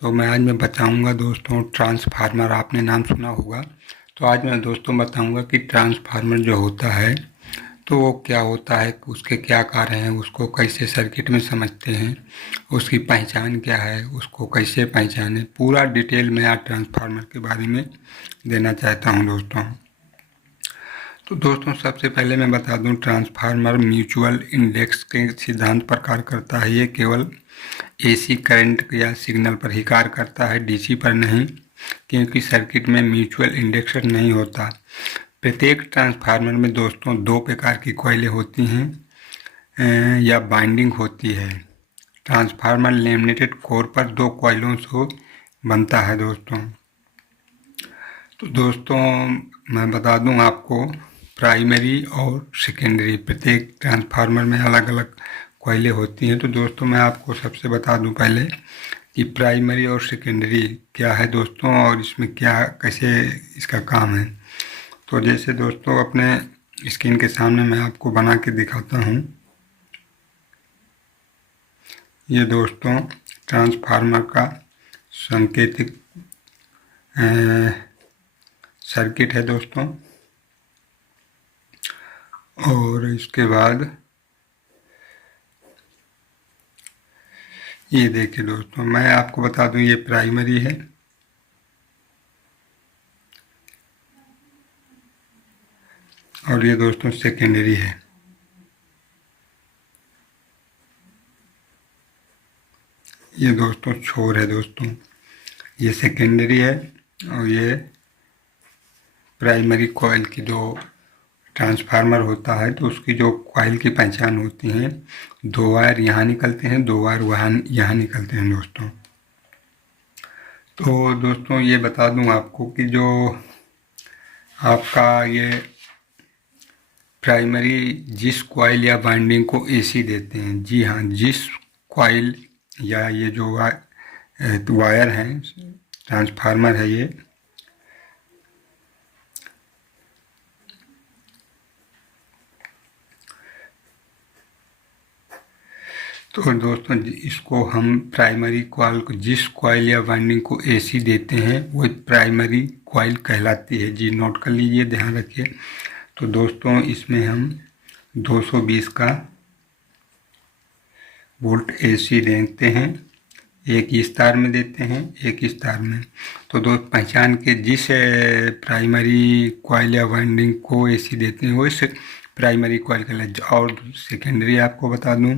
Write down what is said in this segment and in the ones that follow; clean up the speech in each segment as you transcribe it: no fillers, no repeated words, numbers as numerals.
तो मैं बताऊंगा दोस्तों ट्रांसफार्मर, आपने नाम सुना होगा। तो आज मैं दोस्तों बताऊंगा कि ट्रांसफार्मर जो होता है तो वो क्या होता है, उसके क्या कार्य हैं, उसको कैसे सर्किट में समझते हैं, उसकी पहचान क्या है, उसको कैसे पहचानें, पूरा डिटेल में आज ट्रांसफार्मर के बारे में देना चाहता हूँ दोस्तों। तो दोस्तों सबसे पहले मैं बता दूं, ट्रांसफार्मर म्यूचुअल इंडेक्स के सिद्धांत पर कार्य करता है। ये केवल एसी करंट या सिग्नल पर ही कार्य करता है, डीसी पर नहीं, क्योंकि सर्किट में म्यूचुअल इंडक्शन नहीं होता। प्रत्येक ट्रांसफार्मर में दोस्तों दो प्रकार की कॉइलें होती हैं या बाइंडिंग होती है। ट्रांसफार्मर लेमिनेटेड कोर पर दो कॉइलों से बनता है दोस्तों। तो दोस्तों मैं बता दूं आपको, प्राइमरी और सेकेंडरी प्रत्येक ट्रांसफार्मर में अलग अलग कॉइलें होती हैं। तो दोस्तों मैं आपको सबसे बता दूं पहले कि प्राइमरी और सेकेंडरी क्या है दोस्तों, और इसमें क्या कैसे इसका काम है। तो जैसे दोस्तों अपने स्क्रीन के सामने मैं आपको बना के दिखाता हूँ। ये दोस्तों ट्रांसफार्मर का सांकेतिक सर्किट है दोस्तों। और इसके बाद ये देखिए दोस्तों, मैं आपको बता दूं ये प्राइमरी है और ये दोस्तों सेकेंडरी है। ये दोस्तों छोर है दोस्तों, ये सेकेंडरी है और ये प्राइमरी कॉइल की जो ट्रांसफार्मर होता है तो उसकी जो कॉइल की पहचान होती है, दो वायर यहाँ निकलते हैं, दो वायर वहाँ यहाँ निकलते हैं दोस्तों। तो दोस्तों ये बता दूं आपको कि जो आपका ये प्राइमरी जिस कॉइल या वाइंडिंग को एसी देते हैं, जी हाँ, जिस कॉइल या ये जो वायर हैं, ट्रांसफार्मर है ये, तो दोस्तों इसको हम प्राइमरी कॉइल को, जिस कॉइल या वाइंडिंग को एसी देते हैं वो प्राइमरी कॉइल कहलाती है। जी नोट कर लीजिए, ध्यान रखिए। तो दोस्तों इसमें हम 220 का वोल्ट एसी देते हैं, एक इस तार में देते हैं, एक इस तार में। तो दोस्त पहचान के जिस प्राइमरी कॉइल या वाइंडिंग को एसी देते हैं वो इस प्राइमरी कॉइल कहलाता है। और सेकेंडरी आपको बता दूं,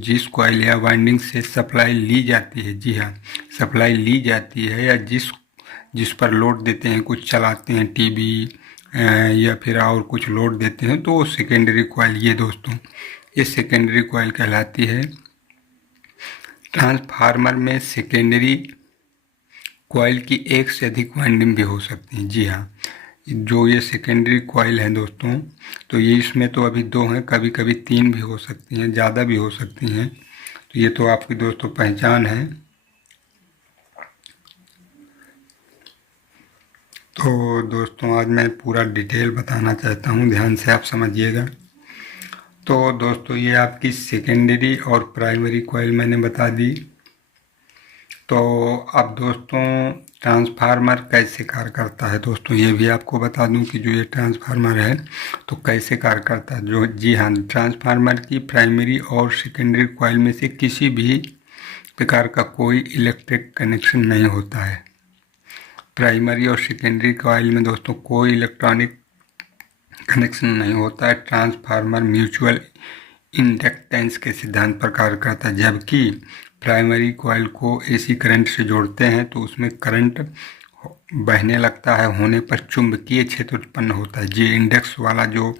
जिस कॉइल या वाइंडिंग से सप्लाई ली जाती है, जी हाँ, सप्लाई ली जाती है, या जिस पर लोड देते हैं, कुछ चलाते हैं टीवी या फिर और कुछ लोड देते हैं, तो सेकेंडरी कॉइल ये दोस्तों ये सेकेंडरी कॉइल कहलाती है। ट्रांसफार्मर में सेकेंडरी कॉइल की एक से अधिक वाइंडिंग भी हो सकती हैं। जी हाँ, जो ये सेकेंडरी कॉइल है दोस्तों, तो ये इसमें तो अभी दो हैं, कभी कभी तीन भी हो सकती हैं, ज़्यादा भी हो सकती हैं। तो ये तो आपकी दोस्तों पहचान है। तो दोस्तों आज मैं पूरा डिटेल बताना चाहता हूँ, ध्यान से आप समझिएगा। तो दोस्तों ये आपकी सेकेंडरी और प्राइमरी कॉइल मैंने बता दी। तो अब दोस्तों ट्रांसफार्मर कैसे कार्य करता है दोस्तों, ये भी आपको बता दूं कि जो ये ट्रांसफार्मर है तो कैसे कार्य करता है। जो जी हाँ, ट्रांसफार्मर की प्राइमरी और सेकेंडरी कॉइल में से किसी भी प्रकार का कोई इलेक्ट्रिक कनेक्शन नहीं होता है। प्राइमरी और सेकेंडरी कॉइल में दोस्तों कोई इलेक्ट्रॉनिक कनेक्शन नहीं होता है। ट्रांसफार्मर म्यूचुअल इंडक्टेंस के सिद्धांत पर कार्य करता है। जबकि प्राइमरी कॉइल को एसी करंट से जोड़ते हैं तो उसमें करंट बहने लगता है, होने पर चुंबकीय क्षेत्र उत्पन्न होता है। जी इंडेक्स वाला जो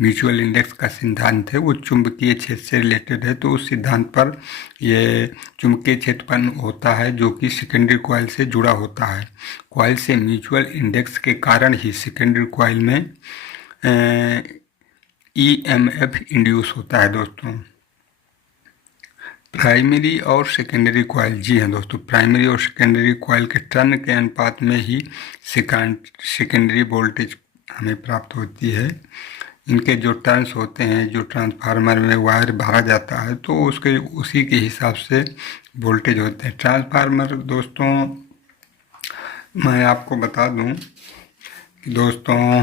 म्यूचुअल इंडेक्स का सिद्धांत है वो चुंबकीय क्षेत्र से रिलेटेड है, तो उस सिद्धांत पर ये चुंबकीय क्षेत्र उत्पन्न होता है जो कि सेकेंडरी कॉइल से जुड़ा होता है। कॉइल से म्यूचुअल इंडेक्स के कारण ही सेकेंडरी कॉइल में ईएमएफ इंड्यूस होता है दोस्तों। प्राइमरी और सेकेंडरी कॉइल, जी हाँ दोस्तों, प्राइमरी और सेकेंडरी कॉइल के टर्न के अनुपात में ही सेकेंडरी वोल्टेज हमें प्राप्त होती है। इनके जो टर्न्स होते हैं, जो ट्रांसफार्मर में वायर भरा जाता है तो उसके उसी के हिसाब से वोल्टेज होते हैं। ट्रांसफार्मर दोस्तों मैं आपको बता दूं कि दोस्तों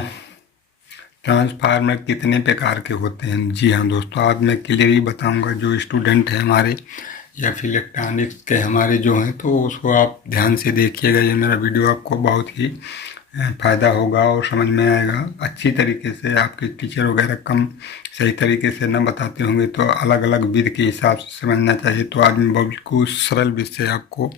ट्रांसफार्मर कितने प्रकार के होते हैं। जी हाँ दोस्तों, आज मैं क्लियरली बताऊंगा। जो स्टूडेंट है हमारे या फिर इलेक्ट्रॉनिक्स के हमारे जो हैं, तो उसको आप ध्यान से देखिएगा। ये मेरा वीडियो आपको बहुत ही फ़ायदा होगा और समझ में आएगा अच्छी तरीके से। आपके टीचर वगैरह कम सही तरीके से न बताते होंगे, तो अलग अलग विधि के हिसाब से समझना चाहिए। तो आज मैं बिल्कुल सरल विधि से आपको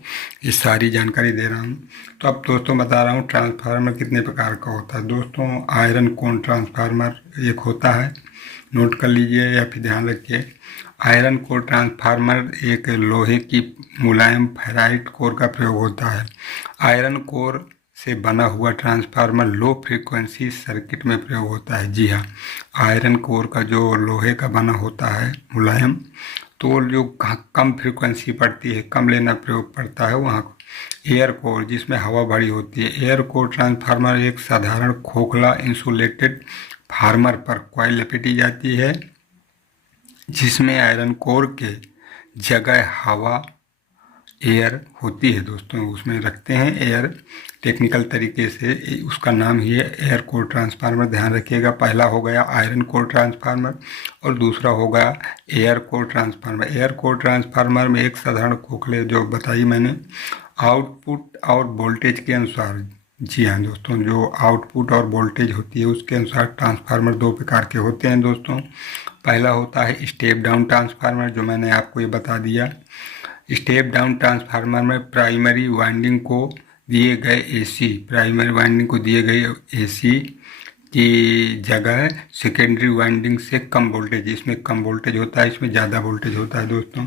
ये सारी जानकारी दे रहा हूँ। तो अब दोस्तों बता रहा हूँ ट्रांसफार्मर कितने प्रकार का होता है। दोस्तों आयरन कोर ट्रांसफार्मर एक होता है, नोट कर लीजिए या फिर ध्यान रखिए। आयरन कोर ट्रांसफार्मर एक लोहे की मुलायम फेराइट कोर का प्रयोग होता है। आयरन कोर से बना हुआ ट्रांसफार्मर लो फ्रीक्वेंसी सर्किट में प्रयोग होता है। जी हाँ, आयरन कोर का जो लोहे का बना होता है मुलायम, तो जो कम फ्रीक्वेंसी पड़ती है, कम लेना प्रयोग पड़ता है वहाँ। एयर कोर जिसमें हवा भरी होती है। एयर कोर ट्रांसफार्मर एक साधारण खोखला इंसुलेटेड फार्मर पर कॉइल लपेटी जाती है, जिसमें आयरन कोर के जगह हवा एयर होती है। दोस्तों उसमें रखते हैं एयर, टेक्निकल तरीके से उसका नाम ही है एयर कोर ट्रांसफार्मर। ध्यान रखिएगा, पहला हो गया आयरन कोर ट्रांसफार्मर और दूसरा होगा air core transformer. Air core transformer में एक साधारण खोखले जो बताई मैंने, आउटपुट और वोल्टेज के अनुसार। जी हाँ दोस्तों, जो आउटपुट और वोल्टेज होती है उसके अनुसार ट्रांसफार्मर दो प्रकार के होते हैं दोस्तों। पहला होता है स्टेप डाउन ट्रांसफार्मर, जो मैंने आपको ये बता दिया। स्टेप डाउन ट्रांसफार्मर में प्राइमरी वाइंडिंग को दिए गए एसी की जगह सेकेंडरी वाइंडिंग से कम वोल्टेज, इसमें कम वोल्टेज होता है, इसमें ज़्यादा वोल्टेज होता है दोस्तों।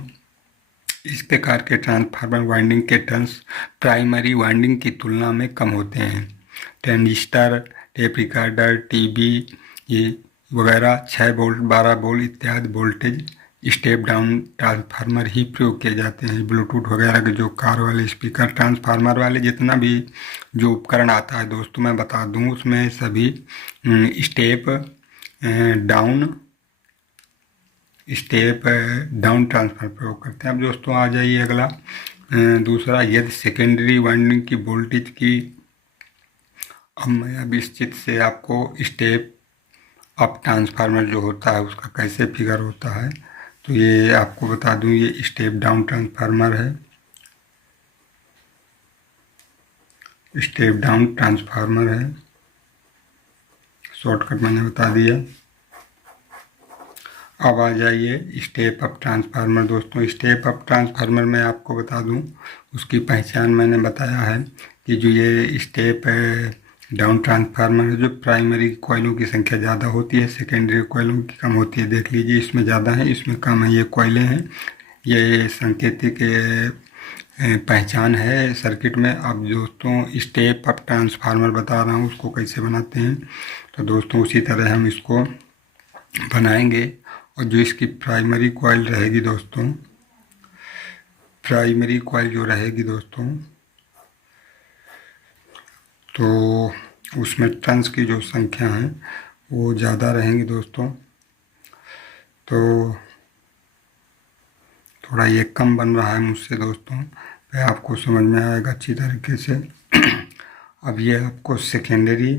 इस प्रकार के ट्रांसफार्मर वाइंडिंग के टर्न्स प्राइमरी वाइंडिंग की तुलना में कम होते हैं। ट्रांजिस्टर, टेप रिकॉर्डर, टीवी ये वगैरह 6 वोल्ट, 12 वोल्ट इत्यादि वोल्टेज स्टेप डाउन ट्रांसफार्मर ही प्रयोग किए जाते हैं। ब्लूटूथ वगैरह के जो कार वाले स्पीकर, ट्रांसफार्मर वाले जितना भी जो उपकरण आता है दोस्तों मैं बता दूं, उसमें सभी स्टेप डाउन ट्रांसफार्मर प्रयोग करते हैं। अब दोस्तों आ जाइए अगला, दूसरा, यदि सेकेंडरी वाइंडिंग की वोल्टेज की। अब मैं अब इस चित्र से आपको स्टेप अप ट्रांसफार्मर जो होता है उसका कैसे फिगर होता है, तो ये आपको बता दूं। ये स्टेप डाउन ट्रांसफार्मर है, स्टेप डाउन ट्रांसफार्मर है, शॉर्टकट मैंने बता दिया। अब आ जाइए स्टेप अप ट्रांसफार्मर। दोस्तों स्टेप अप ट्रांसफार्मर में आपको बता दूं, उसकी पहचान मैंने बताया है कि जो ये स्टेप डाउन ट्रांसफार्मर है, जो प्राइमरी कॉइलों की संख्या ज़्यादा होती है, सेकेंडरी कॉइलों की कम होती है। देख लीजिए, इसमें ज़्यादा है, इसमें कम है। ये कॉइलें हैं, ये सांकेतिक पहचान है सर्किट में। अब दोस्तों स्टेप अप ट्रांसफार्मर बता रहा हूँ उसको कैसे बनाते हैं। तो दोस्तों उसी तरह हम इसको बनाएंगे। और जो इसकी प्राइमरी कॉइल रहेगी दोस्तों, प्राइमरी कॉइल जो रहेगी दोस्तों, तो उसमें टर्न्स की जो संख्या है वो ज़्यादा रहेंगी दोस्तों। तो थोड़ा ये कम बन रहा है मुझसे दोस्तों, फिर आपको समझ में आएगा अच्छी तरीके से। अब ये आपको सेकेंडरी,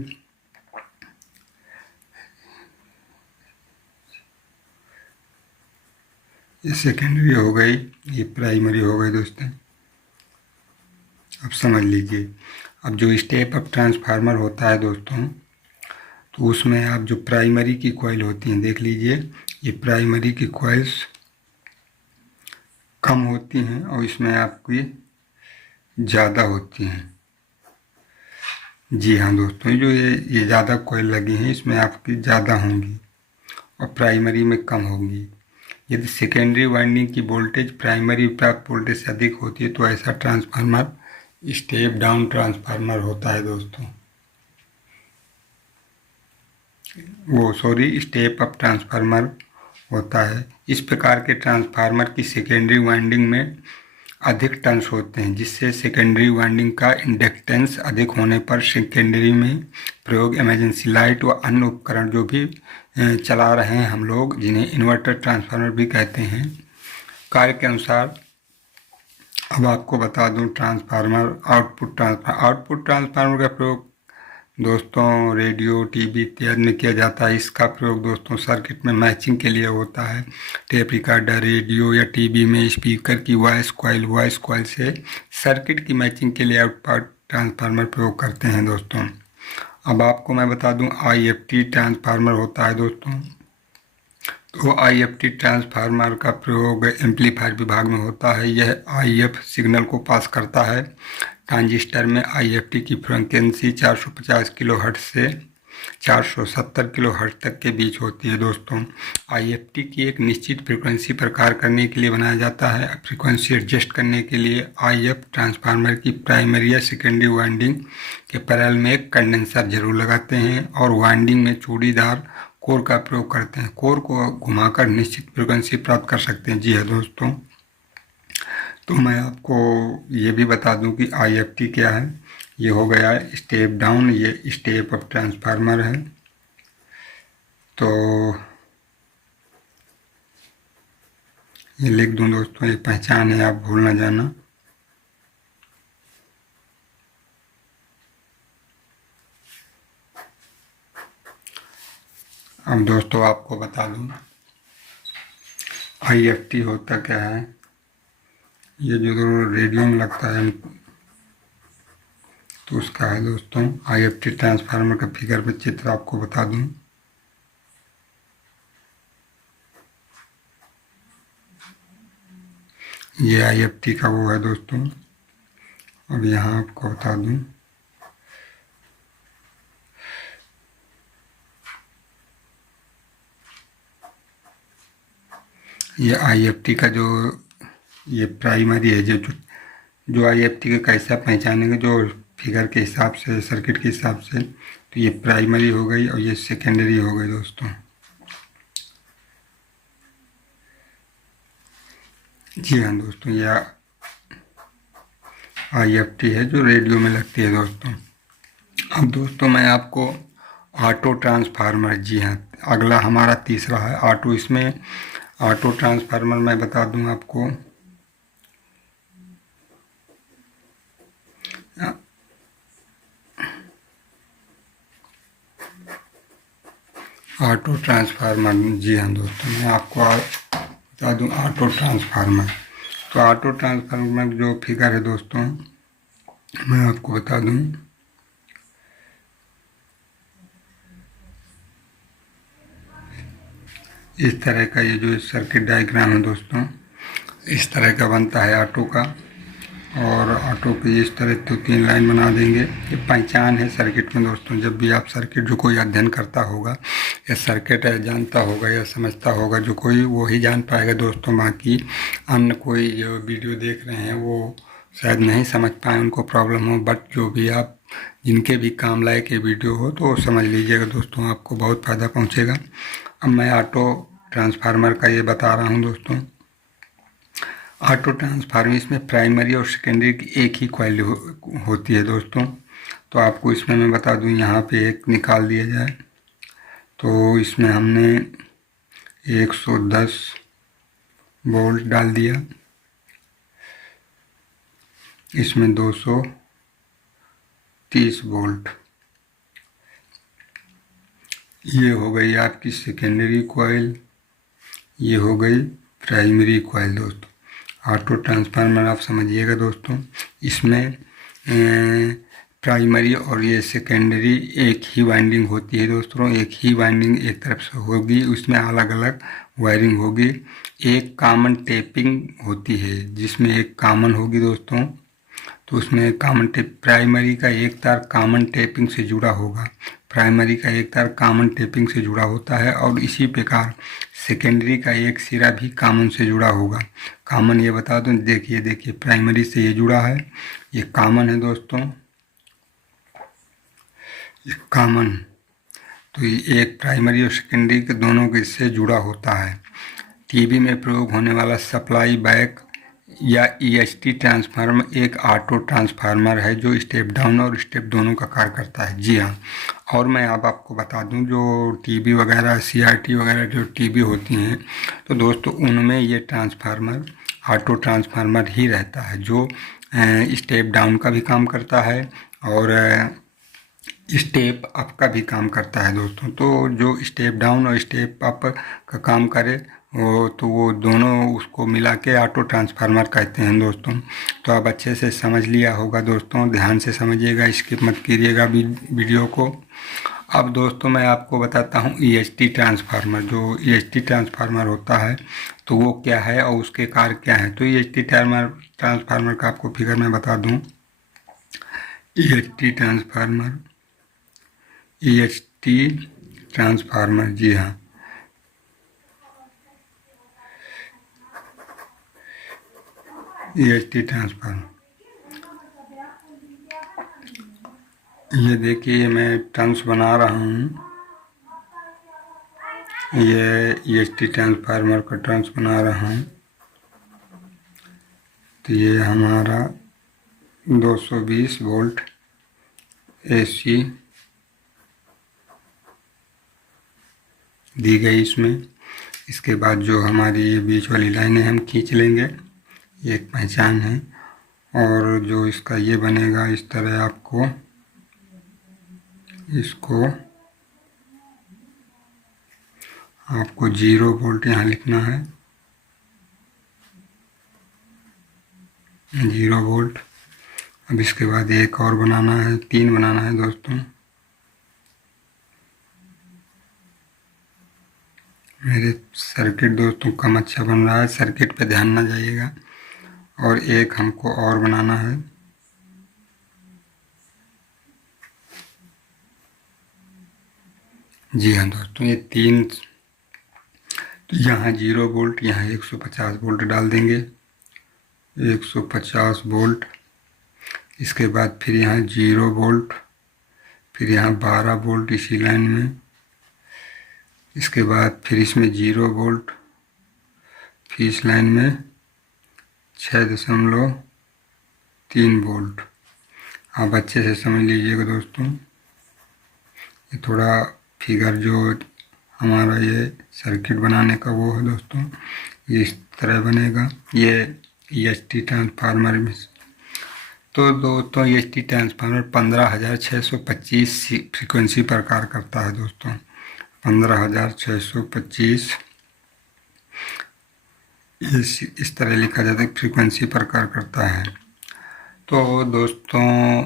ये सेकेंडरी हो गई, ये प्राइमरी हो गई दोस्तों। अब समझ लीजिए, अब जो स्टेप अप ट्रांसफार्मर होता है दोस्तों, तो उसमें आप जो प्राइमरी की कॉइल होती हैं, देख लीजिए ये प्राइमरी की कॉइल्स कम होती हैं और इसमें आपकी ज़्यादा होती हैं। जी हाँ दोस्तों, जो ये ज़्यादा कॉइल लगी हैं इसमें आपकी ज़्यादा होंगी और प्राइमरी में कम होंगी। यदि सेकेंडरी वाइंडिंग की वोल्टेज प्राइमरी प्राप्त वोल्टेज से अधिक होती है तो ऐसा ट्रांसफार्मर स्टेप डाउन ट्रांसफार्मर होता है दोस्तों। स्टेप अप ट्रांसफार्मर होता है। इस प्रकार के ट्रांसफार्मर की सेकेंडरी वाइंडिंग में अधिक टर्न्स होते हैं, जिससे सेकेंडरी वाइंडिंग का इंडक्टेंस अधिक होने पर सेकेंडरी में प्रयोग इमरजेंसी लाइट व अन्य उपकरण जो भी चला रहे हैं हम लोग, जिन्हें इन्वर्टर ट्रांसफार्मर भी कहते हैं, कार्य के अनुसार अब आपको बता दूं ट्रांसफार्मर आउटपुट ट्रांसफार्मर का प्रयोग दोस्तों रेडियो टीवी इत्यादि में किया जाता है। इसका प्रयोग दोस्तों सर्किट में मैचिंग के लिए होता है। टेप रिकॉर्डर, रेडियो या टीवी में स्पीकर की वॉइस कॉइल से सर्किट की मैचिंग के लिए आउटपुट ट्रांसफार्मर प्रयोग करते हैं दोस्तों। अब आपको मैं बता दूं IFT ट्रांसफार्मर होता है दोस्तों। तो IFT ट्रांसफार्मर का प्रयोग एम्पलीफायर विभाग में होता है। यह IF सिग्नल को पास करता है। ट्रांजिस्टर में IFT की फ्रीक्वेंसी 450 किलोहर्ट्ज़ से 470 किलोहर्ट्ज़ तक के बीच होती है दोस्तों। IFT की एक निश्चित फ्रीक्वेंसी पर कार्य करने के लिए बनाया जाता है। फ्रीक्वेंसी एडजस्ट करने के लिए IF ट्रांसफार्मर की प्राइमरी या सेकेंडरी वाइंडिंग के पैरेलल में एक कंडेंसर जरूर लगाते हैं और वाइंडिंग में चूड़ीदार कोर का प्रयोग करते हैं। कोर को घुमाकर निश्चित फ्रीक्वेंसी प्राप्त कर सकते हैं। जी हाँ दोस्तों, तो मैं आपको ये भी बता दूं कि IFT क्या है। ये हो गया स्टेप डाउन, ये स्टेप अप ट्रांसफार्मर है। तो ये लिख दूं दोस्तों, ये पहचान है, आप भूल ना जाना। अब दोस्तों आपको बता दूं IFT होता क्या है। ये जो रेडियो में लगता है तो उसका है दोस्तों। IFT ट्रांसफार्मर का फिगर पे चित्र आपको बता दूं। ये IFT का वो है दोस्तों। अब यहाँ आपको बता दूं, ये IFT का जो ये प्राइमरी है, जो IFT का कैसा पहचानेंगे, जो फिगर के हिसाब से, सर्किट के हिसाब से, तो ये प्राइमरी हो गई और ये सेकेंडरी हो गई दोस्तों। जी हाँ दोस्तों, ये IFT है जो रेडियो में लगती है दोस्तों। अब दोस्तों मैं आपको ऑटो ट्रांसफार्मर, जी हाँ, अगला हमारा तीसरा है ऑटो। इसमें ऑटो ट्रांसफार्मर मैं बता दूं आपको। ऑटो ट्रांसफार्मर, जी हाँ दोस्तों, मैं आपको बता दूं ऑटो ट्रांसफार्मर। तो ऑटो ट्रांसफार्मर में जो फिगर है दोस्तों मैं आपको बता दूं। इस तरह का ये जो सर्किट डायग्राम है दोस्तों, इस तरह का बनता है ऑटो का। और ऑटो की इस तरह तो 3 लाइन बना देंगे। ये पहचान है सर्किट में दोस्तों। जब भी आप सर्किट, जो कोई अध्ययन करता होगा या सर्किट जानता होगा या समझता होगा, जो कोई वो ही जान पाएगा दोस्तों। बाकी अन्य कोई जो वीडियो देख रहे हैं वो शायद नहीं समझ पाए, उनको प्रॉब्लम हो, बट जो भी आप जिनके भी काम लायक ये वीडियो हो तो समझ लीजिएगा दोस्तों, आपको बहुत फ़ायदा पहुँचेगा। अब मैं ऑटो ट्रांसफार्मर का ये बता रहा हूँ दोस्तों। ऑटो ट्रांसफार्मर, इसमें प्राइमरी और सेकेंडरी की एक ही कॉइल होती है दोस्तों। तो आपको इसमें मैं बता दूं, यहाँ पे एक निकाल दिया जाए तो इसमें हमने 110 वोल्ट डाल दिया, इसमें 230 वोल्ट। ये हो गई आपकी सेकेंडरी कॉइल, ये हो गई प्राइमरी कॉइल दोस्तों। ऑटो ट्रांसफार्मर आप समझिएगा दोस्तों, इसमें प्राइमरी और ये सेकेंडरी एक ही वाइंडिंग होती है दोस्तों। एक ही वाइंडिंग एक तरफ से होगी, उसमें अलग अलग वायरिंग होगी। एक कॉमन टेपिंग होती है जिसमें एक कॉमन होगी दोस्तों। तो उसमें कॉमन टेप, प्राइमरी का एक तार कॉमन टेपिंग से जुड़ा होगा, प्राइमरी का एक तार कॉमन टेपिंग से जुड़ा होता है। और इसी प्रकार सेकेंडरी का एक सिरा भी कॉमन से जुड़ा होगा। कॉमन ये बता दूं, देखिए प्राइमरी से ये जुड़ा है, ये कॉमन है दोस्तों, ये कॉमन। तो ये एक प्राइमरी और सेकेंडरी के दोनों के इससे जुड़ा होता है। टीवी में प्रयोग होने वाला सप्लाई बैक या EST ट्रांसफार्मर एक ऑटो ट्रांसफार्मर है जो स्टेप डाउन और स्टेप दोनों का कार्य करता है। जी हाँ, और मैं अब आपको बता दूं, जो टीवी वगैरह CRT वगैरह जो टीवी होती हैं तो दोस्तों उनमें ये ट्रांसफार्मर ऑटो ट्रांसफार्मर ही रहता है, जो स्टेप डाउन का भी काम करता है और स्टेप अप का भी काम करता है दोस्तों। तो जो स्टेप डाउन और स्टेप अप का काम करे वो दोनों उसको मिला के ऑटो ट्रांसफार्मर कहते हैं दोस्तों। तो आप अच्छे से समझ लिया होगा दोस्तों, ध्यान से समझिएगा, स्किप मत कीजिएगा वीडियो को। अब दोस्तों मैं आपको बताता हूँ ईएचटी ट्रांसफार्मर। जो ईएचटी ट्रांसफार्मर होता है तो वो क्या है और उसके कार्य क्या है। तो ईएचटी ट्रांसफार्मर का आपको फिगर मैं बता दूँ। ईएचटी ट्रांसफार्मर, जी हाँ, ईएचटी ट्रांसफार्मर, ये देखिए मैं टर्म्स बना रहा हूँ। ये ईएचटी ट्रांसफार्मर का टर्म्स बना रहा हूँ। तो ये हमारा 220 वोल्ट एसी दी गई इसमें। इसके बाद जो हमारी ये बीच वाली लाइनें हम खींच लेंगे, ये एक पहचान है। और जो इसका ये बनेगा इस तरह, आपको इसको 0 वोल्ट यहाँ लिखना है, 0 वोल्ट। अब इसके बाद एक और बनाना है, 3 बनाना है दोस्तों। मेरे सर्किट दोस्तों कम अच्छा बन रहा है, सर्किट पे ध्यान ना जाइएगा। और एक हमको और बनाना है, जी हाँ दोस्तों, ये 3। यहाँ 0 वोल्ट, यहाँ 150 वोल्ट डाल देंगे, 150 वोल्ट। इसके बाद फिर यहाँ 0 वोल्ट, फिर यहाँ 12 वोल्ट इसी लाइन में। इसके बाद फिर इसमें 0 वोल्ट, फिर इस लाइन में 6.3 वोल्ट। आप अच्छे से समझ लीजिएगा दोस्तों। ये थोड़ा फिगर जो हमारा ये सर्किट बनाने का वो है दोस्तों, ये इस तरह बनेगा। ये ईएचटी ट्रांसफार्मर में तो दोस्तों ईएचटी ट्रांसफार्मर 15,625 फ्रीक्वेंसी पर कार्य करता है दोस्तों। 15,625 इस तरह लिखा जाता है, फ्रीक्वेंसी पर कार्य करता है। तो दोस्तों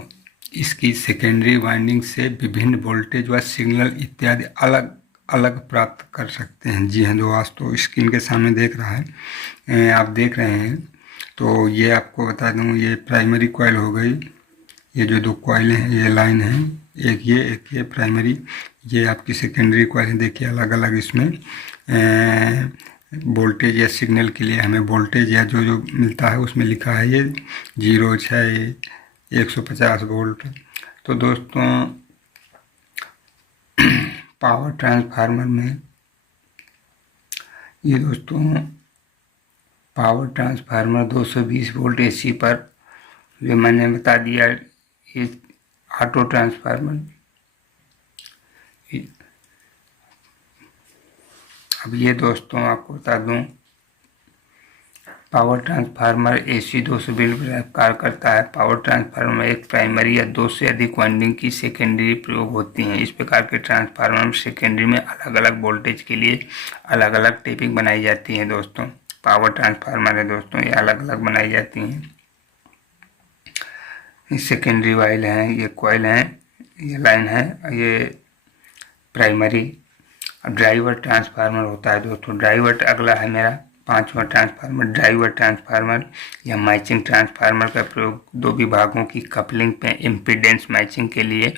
इसकी सेकेंडरी वाइंडिंग से विभिन्न वोल्टेज व सिग्नल इत्यादि अलग अलग प्राप्त कर सकते हैं। जी हाँ, जो आज तो स्क्रीन के सामने देख रहा है, आप देख रहे हैं। तो ये आपको बता दूँ, ये प्राइमरी कॉइल हो गई। ये जो 2 कॉइल हैं, ये लाइन है, एक ये प्राइमरी, ये आपकी सेकेंडरी कॉइल है। देखिए अलग अलग इसमें वोल्टेज या सिग्नल के लिए हमें वोल्टेज या जो जो मिलता है उसमें लिखा है ये 0, 6, 150 वोल्ट। तो दोस्तों पावर ट्रांसफार्मर में ये दोस्तों पावर ट्रांसफार्मर 220 वोल्ट एसी पर, जो मैंने बता दिया, ये ऑटो ट्रांसफार्मर। अब ये दोस्तों आपको बता दूं, पावर ट्रांसफार्मर एसी 220 पर कार्य करता है। पावर ट्रांसफार्मर में एक प्राइमरी या 2 से अधिक वाइंडिंग की सेकेंडरी प्रयोग होती हैं। इस प्रकार के ट्रांसफार्मर में सेकेंडरी में अलग अलग वोल्टेज के लिए अलग अलग टेपिंग बनाई जाती है दोस्तों। पावर ट्रांसफार्मर है दोस्तों, ये अलग अलग बनाई जाती हैं। ये सेकेंडरी वाइल हैं, ये कॉइल हैं, ये लाइन है, ये प्राइमरी। ड्राइवर ट्रांसफार्मर होता है दोस्तों। ड्राइवर अगला है मेरा 5वां ट्रांसफार्मर। ड्राइवर ट्रांसफार्मर या मैचिंग ट्रांसफार्मर का प्रयोग 2 विभागों की कपलिंग पे इम्पीडेंस मैचिंग के लिए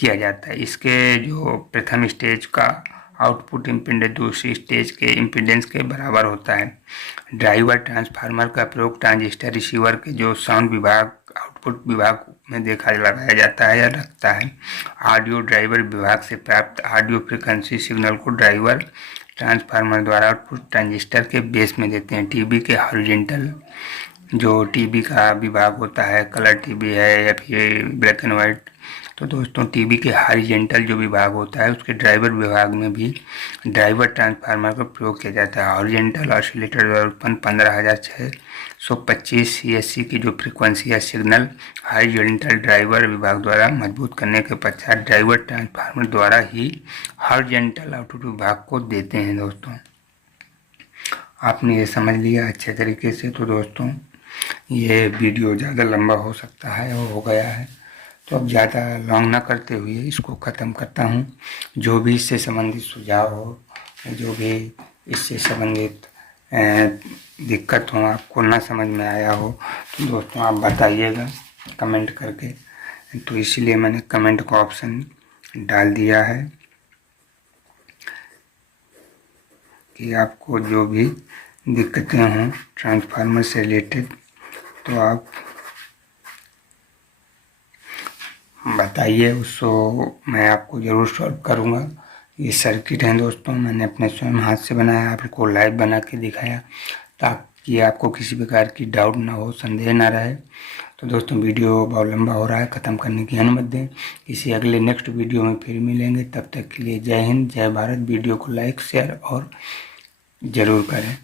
किया जाता है। इसके जो प्रथम स्टेज का आउटपुट इम्पीडेंस दूसरी स्टेज के इम्पीडेंस के बराबर होता है। ड्राइवर ट्रांसफार्मर का प्रयोग ट्रांजिस्टर रिसीवर के जो साउंड विभाग आउटपुट विभाग में लगाया जाता है या रखता है। ऑडियो ड्राइवर विभाग से प्राप्त ऑडियो फ्रीक्वेंसी सिग्नल को ड्राइवर ट्रांसफार्मर द्वारा आउटपुट ट्रांजिस्टर के बेस में देते हैं। टीवी के हॉरिजॉन्टल जो टीवी का विभाग होता है, कलर टीवी है या फिर ब्लैक एंड वाइट, तो दोस्तों टीवी के हॉरिजॉन्टल जो विभाग होता है उसके ड्राइवर विभाग में भी ड्राइवर ट्रांसफार्मर का प्रयोग किया जाता है। हॉरिजॉन्टल ऑसिलेटर द्वारा उत्पन्न 15,625 CSC की जो फ्रीक्वेंसी है सिग्नल हॉरिजॉन्टल ड्राइवर विभाग द्वारा मजबूत करने के पश्चात ड्राइवर ट्रांसफार्मर द्वारा ही हॉरिजॉन्टल आउटपुट विभाग को देते हैं। दोस्तों आपने ये समझ लिया अच्छे तरीके से। तो दोस्तों ये वीडियो ज़्यादा लंबा हो सकता है और हो गया है, तो अब ज़्यादा लॉन्ग ना करते हुए इसको ख़त्म करता हूँ। जो भी इससे संबंधित सुझाव हो, जो भी इससे संबंधित दिक्कत हो, आपको ना समझ में आया हो, तो दोस्तों आप बताइएगा कमेंट करके। तो इसीलिए मैंने कमेंट का ऑप्शन डाल दिया है कि आपको जो भी दिक्कतें हों ट्रांसफार्मर से रिलेटेड तो आप बताइए, उसको मैं आपको ज़रूर सॉल्व करूँगा। ये सर्किट हैं दोस्तों, मैंने अपने स्वयं हाथ से बनाया, आपको लाइव बना के दिखाया ताकि आपको किसी प्रकार की डाउट ना हो, संदेह ना रहे। तो दोस्तों वीडियो बहुत लंबा हो रहा है, ख़त्म करने की अनुमति दें। किसी अगले नेक्स्ट वीडियो में फिर मिलेंगे, तब तक के लिए जय हिंद, जय भारत। वीडियो को लाइक शेयर और ज़रूर करें।